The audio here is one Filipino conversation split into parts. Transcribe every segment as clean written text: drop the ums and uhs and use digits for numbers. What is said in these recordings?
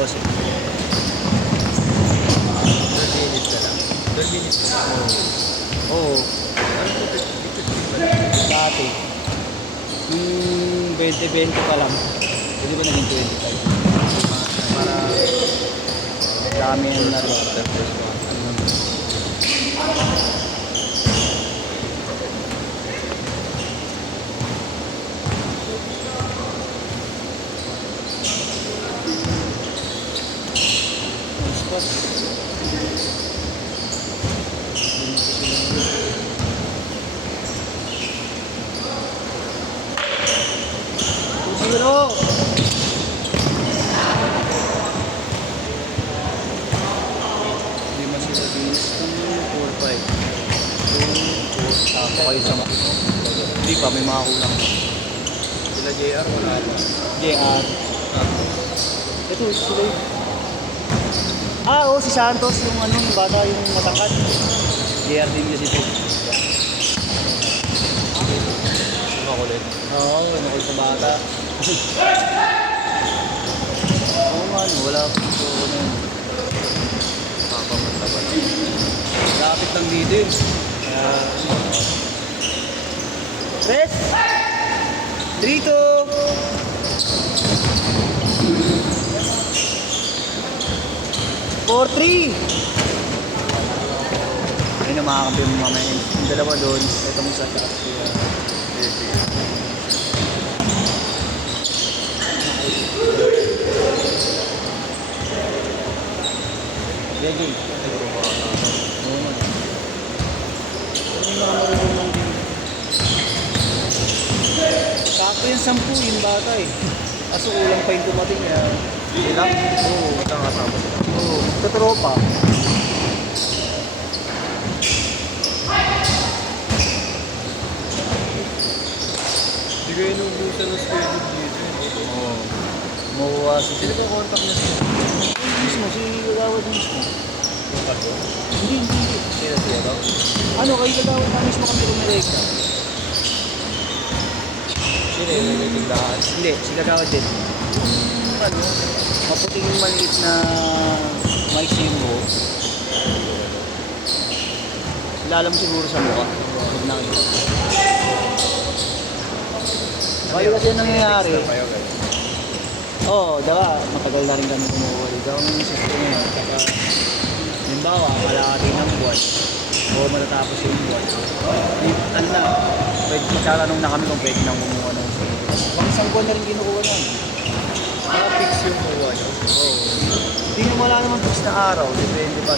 12. 12 minutes na lang. 12 minutes na lang. Oo. Ano po, 15 ba lang? Dati. 20-20 pa lang. Pwede ba naging 25? Para dami yung laro. Zero. Hindi man sila binis ng 4-5. 2-4. Okay, sama. Hindi pa, may mga kulang. Sila JR, wala na. JR. Ito, sila yun. Oo, si Santos, yung ano, yung bata, yung matangkad. JR din kasi ito. Makulit. Oo, nakul sa bata. Oo nga, no, wala akong gusto ko na yun. Makapamantaban. Lapit lang dito yun. Kaya... Press! 3-2! Ayun na makakampi mo mamaya. Yung dalawa doon, itong isa sa siya. Gagi. Oo man. Hindi makamarunong din. Sakto yung 10 yung bata eh. Kaso ulang pa yung dumating niya. Sila? Oo, magkakasama sila. Oo, katropa. Hindi ko inubusan ng schedule dito. Oo. Makuha si Sino ba contact niya sila? mismo, si Gagawad mismo. Yung kaso? Hindi. Sino siya daw? Ano, kay Gagawad na mismo kami rumirekta. Sino yung may tindahan? Hindi, si Gagawad din. Ano, maputing maliit na maiksi yung buho. Kilala mo siguro sa mukha. Huwag na kita. Bali kasi nangyayari. Text na kayo, guys. Oo, diba? Matagal na rin kami kumuha dito. Ang system ngayon, saka halimbawa, kalahati ng buwan o matatapos yung buwan. Ano na, pwede magkatanong na kami kung pwede nang kumuha ng pang isang buwan na rin kinukuha namin. Fix yung kuha niyo. Oo. Hindi mo wala naman fix na araw, depende pa.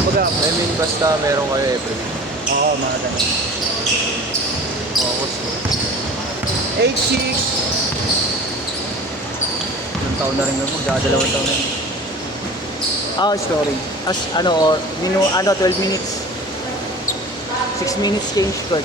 Kumbaga, I mean, basta meron kayo every week. Oo, mga ganun. Focus mo. 8-6. Ilang taon na rin ako, magdadalawang taon na rin. Story. As ano, or, 12 minutes. 6 minutes change court.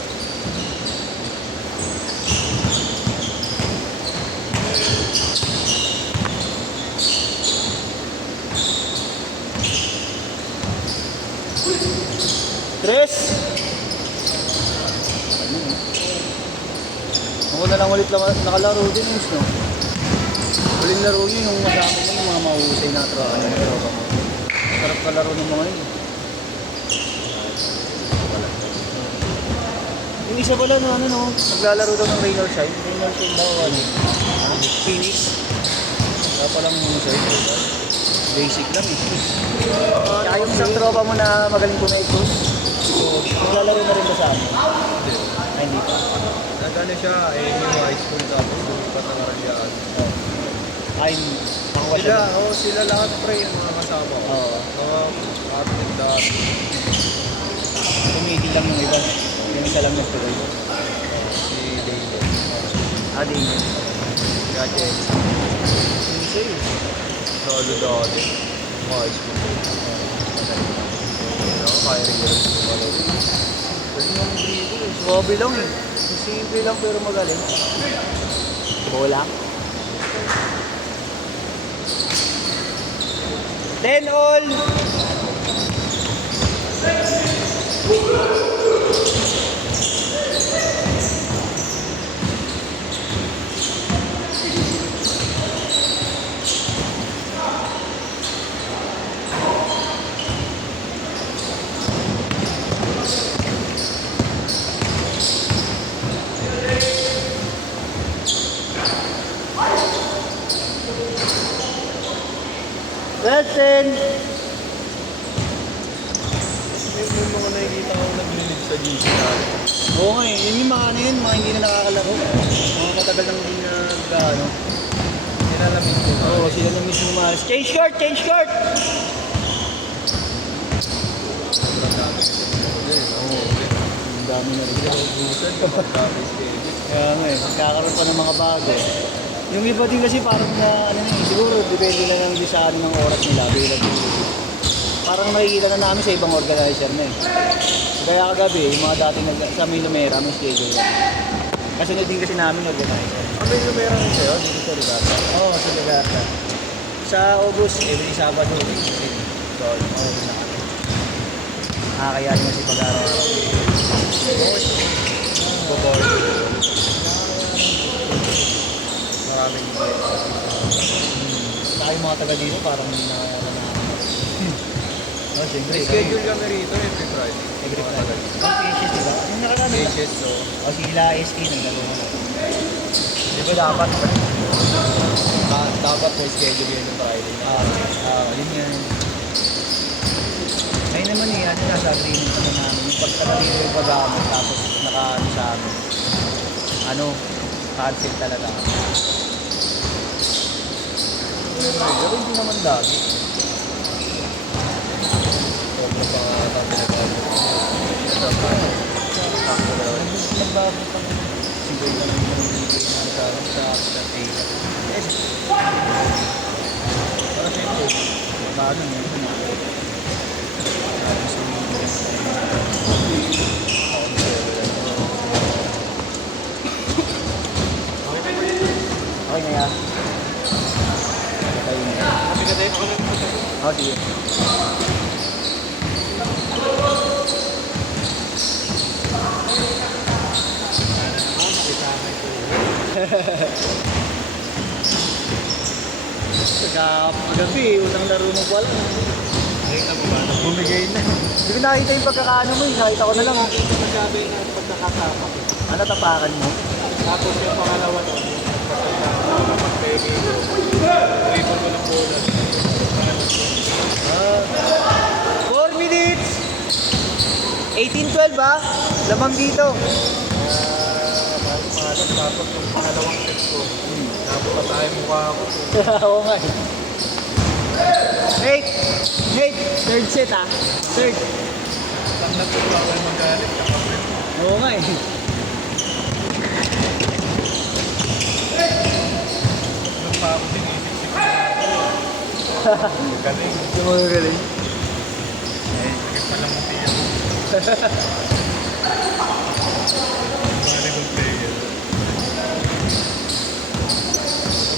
Tres. Ako na lang ulit nakalaro din yung snow. Huling laro nyo yung masama mo yung mga mahusay na tropa mo. Sarap kalaro ng mga yun. Yung isa pala na naglalaro daw ng Raynor Shine. Raynor Shine daw, Phoenix. Kaya palang mahusay. Basic lang eh. Kaya yung isang tropa mo na magaling kumekos, naglalaro na rin ba sa amin? Ay, hindi pa. Nag-ano siya, yung high school tapos lumipat ng Aralyaan. Ay, makuha Sila, siya. sila lahat pre, yung mga kasama ko. Oo. Mga athlete dati. Tumigil lang yung iba. Yung isa lang nagtuloy. Si David. Adi. Kaya James. Yung sa'yo. Solo dati. Mga high school. Kaya rin yun. Galing yung dribble eh. Swabe lang eh. Simple lang pero magaling. Bola. 10 all! Oo nga eh, yun yung mga ano yun, mga hindi na nakakalaro. Mga matagal nang hindi na ano. Sila na mismo. Oo, sila na mismo umalis. Change shirt! Change shirt! Sobrang dami nito. Oo. Ang dami na rin. Busan kapag dami schedule. Kaya nga eh, magkakaroon pa ng mga bago. Yung iba din kasi parang na, ano na eh, siguro depende na lang din sa ano ng oras nila, availability. Parang nakikita na namin sa ibang organizer na eh. Kaya kagabi, yung mga dating sa may Lumera, may schedule lang. Kasunod din kasi namin organizer. Ano yung numero rin sa'yo? Dito sa Ligata? Oo, sa Jakarta. Sa August, every Sabado, so, okay na kami. Nakakayanin mo si pag-araw-araw. Bobor. Maraming Saka yung mga taga dito, parang hindi na Oh, siyempre. may schedule kami rito every Friday. Every Friday. Ang PHS, diba? Yung nakaraan, diba? PHS, so. O sila ST ng dalawa. Di ba dapat? Dapat may schedule yun yung Friday. Yun nga. Ngayon naman eh, ano nasa agreement naman namin. Yung pagtagalito yung pag-aamit, tapos naka-ano sa amin. Ano, cancel talaga. Pero hindi naman lagi. Sobrang pangatang pinag-aamit. Nagbabot ang sigay na lang yung bibig sa pinag-aila. Para sa ito, magkano nyo ito na. Okay na yan. Okay na yan. Oh, sige. Kagabi, unang laro mo pala. Nakita mo ba? Bumigay na. Hindi ko nakita yung pagkakaano mo, nakita ko na lang. Nakita mo sabi na pagkakasama. Ano tapakan mo? Tapos yung pangalawa doon, pag-pegi ko, triple ko ng bonus. 4 minutes! 18-12 ba? Lamang dito. Tapos yung pangalawang set ko, napunta tayo mukha ako. Oo nga eh. Nate! Nate! Third set ah. Third. Tanggap ko ba kayo magalit? Oo nga eh. Nung pa ako sinisip-sip na ako. Galing. Sumagaling. Sakit pa lang ang tiyan. Volleyball player.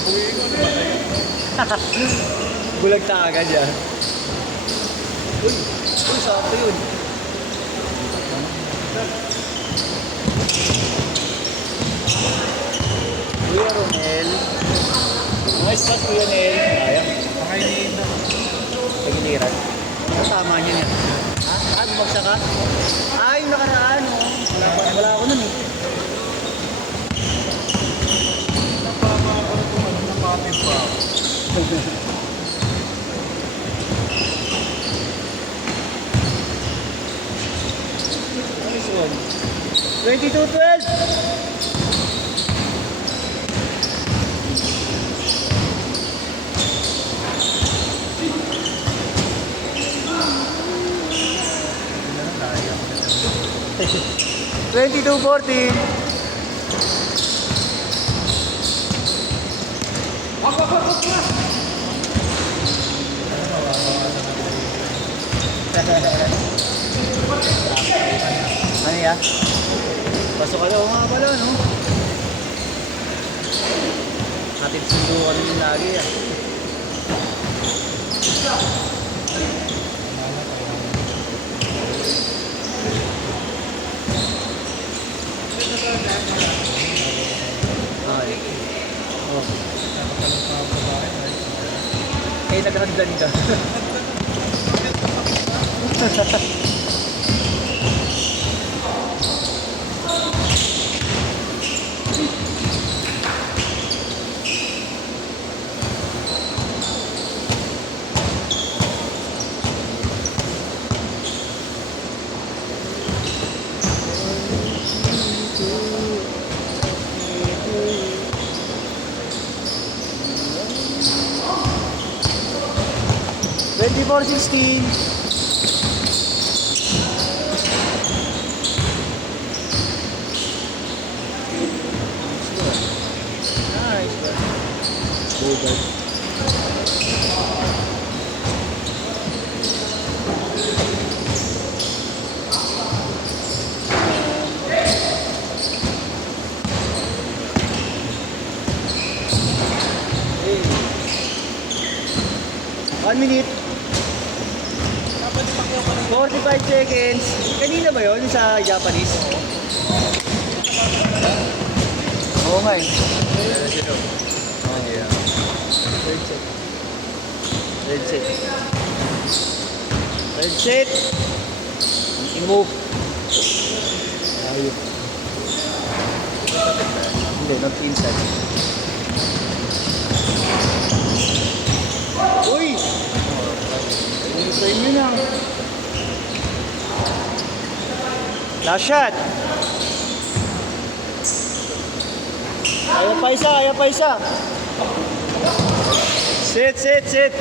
Uwi ko na ba tayo? Bulag ta agad yan. Uy! Uy, sakto yun. Kuya Romel. Nice pass, Kuya Nel. Sayang. Pakainin na. Pagiliran. Ano tama niya yan? Ha? Ah, bumagsak ka? Ah, yung nakaraan, oh. Wala ako nun eh. Napapakaroon ko napapit pa ako. Nice one. 22-12! Hindi na lang kaya. 22-14. Ano yan? Pasok ka daw nga pala, no? Hatid sundo ka rin yung lagi, ah. Ay. Oh. Eh, naghagdan ka. 460. Nice, bro. Bogart. Hey. 1 minute. 45 seconds. Kanina ba yun sa Japanese? Oo nga eh. Third set. Third set. Third set. I-move. Ayun. Hindi, not inside. Uy! Time yun ah. Last shot. Ayaw pa isa, ayaw pa isa. Sit, sit, sit.